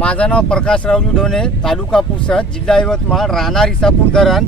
माझं नाव प्रकाश रावजी तालुका पुसद जिल्हा यवतमाळ राहणार इसापूर धरण.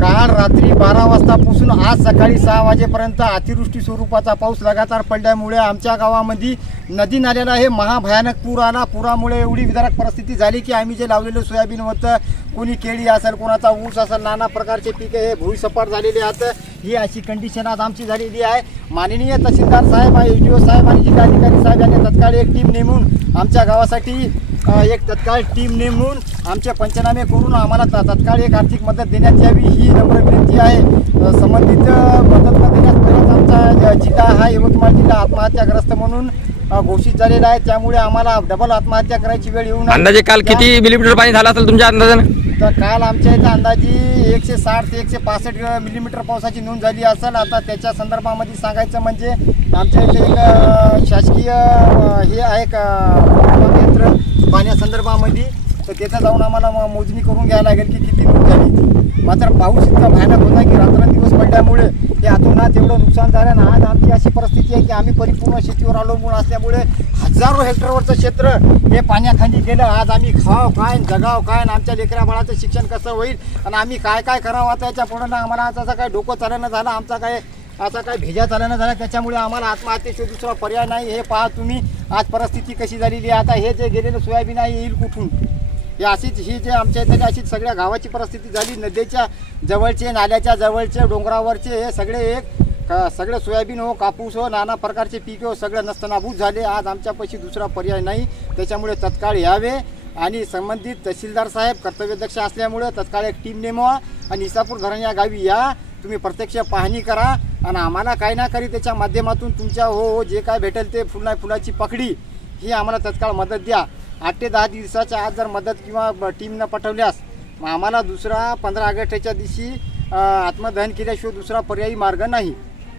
काल रात्री बारा वाजतापासून आज सकाळी सहा वाजेपर्यंत अतिवृष्टी स्वरूपाचा पाऊस लगातार पडल्यामुळे आमच्या गावामध्ये नदी नाल्याला हे महाभयानक पूर आला. पुरामुळे एवढी विदारक परिस्थिती झाली की आम्ही जे लावलेलं सोयाबीन होतं कोणी केळी असेल कोणाचा ऊस असेल नाना प्रकारचे पिके हे भुईसपाट झालेले आहेत. ही अशी कंडिशन आज आमची झालेली आहे. माननीय तहसीलदार साहेब एच डी ओ साहेब आणि जिल्हाधिकारी साहेब यांनी तत्काळ एक टीम नेमून आमच्या गावासाठी एक तत्काळ टीम नेमून आमचे पंचनामे करून आम्हाला तत्काळ एक आर्थिक मदत देण्यात यावी ही नम्र विनंती आहे. संबंधित मदत न देण्यास आमचा जिल्हा हा यवतमाळ जिल्हा आत्महत्याग्रस्त म्हणून घोषित झालेला आहे. त्यामुळे आम्हाला डबल आत्महत्या करायची वेळ येऊ नये. अंदाजे काल किती मिलीमीटर पाणी झालं असेल तुमच्या अंदाजानं? तर काल आमच्या इथं अंदाजी एकशे साठ ते एकशे पासष्ट मिलीमीटर पावसाची नोंद झाली असेल. आता त्याच्या संदर्भामध्ये सांगायचं म्हणजे आमच्या इथे एक शासकीय हे आहे का क्षेत्र पाण्यासंदर्भामध्ये तर तिथं जाऊन आम्हाला म- मोजणी करून घ्यायला लागेल की किती झाली. मात्र पाऊस इतका भयानक होता की रात्रंदिवस पडल्यामुळे ते अतोनात एवढं नुकसान झालं आणि आज आमची अशी परिस्थिती आहे की आम्ही परिपूर्ण शेतीवर अवलंबून असल्यामुळे हजारो हेक्टरवरचं क्षेत्र हे पाण्याखाली गेलं. आज आम्ही खाव काय जगाव काय आणि आमच्या लेकरा बाळाचं शिक्षण कसं होईल आणि आम्ही काय काय करावं त्याच्या पुढं आम्हाला आज असं काय डोकं चालणं झालं आमचा काय आता काय भेजा नाही झाला त्याच्यामुळे आम्हाला आत्महत्येशिवाय दुसरा पर्याय नाही. हे पहा तुम्ही आज परिस्थिती कशी झालेली आहे. आता हे जे गेलेलं सोयाबीन आहे येईल कुठून? हे अशीच ही जे आमच्या इथे अशीच सगळ्या गावाची परिस्थिती झाली. नदीच्या जवळचे नाल्याच्या जवळचे डोंगरावरचे हे सगळे एक सगळं सोयाबीन हो कापूस हो नाना प्रकारचे पीक हो सगळं नस्तनाभूत झाले. आज आमच्यापाशी दुसरा पर्याय नाही. त्याच्यामुळे तत्काळ यावे आणि संबंधित तहसीलदार साहेब कर्तव्यदक्ष असल्यामुळे तत्काळ एक टीम नेमवा आणि इसापूर धरण या गावी या. तुम्ही प्रत्यक्ष पाहणी करा. आणि आम्हाला काही ना काही त्याच्या माध्यमातून तुमच्या हो हो जे काय भेटेल ते फुला फुलाची पकडी ही आम्हाला तत्काळ मदत द्या. आठ ते दहा दिवसाच्या आत जर मदत किंवा ब- टीमनं पाठवल्यास मग आम्हाला दुसरा पंधरा ऑगस्टच्या दिवशी आत्मदहन केल्याशिवाय दुसरा पर्यायी मार्ग नाही.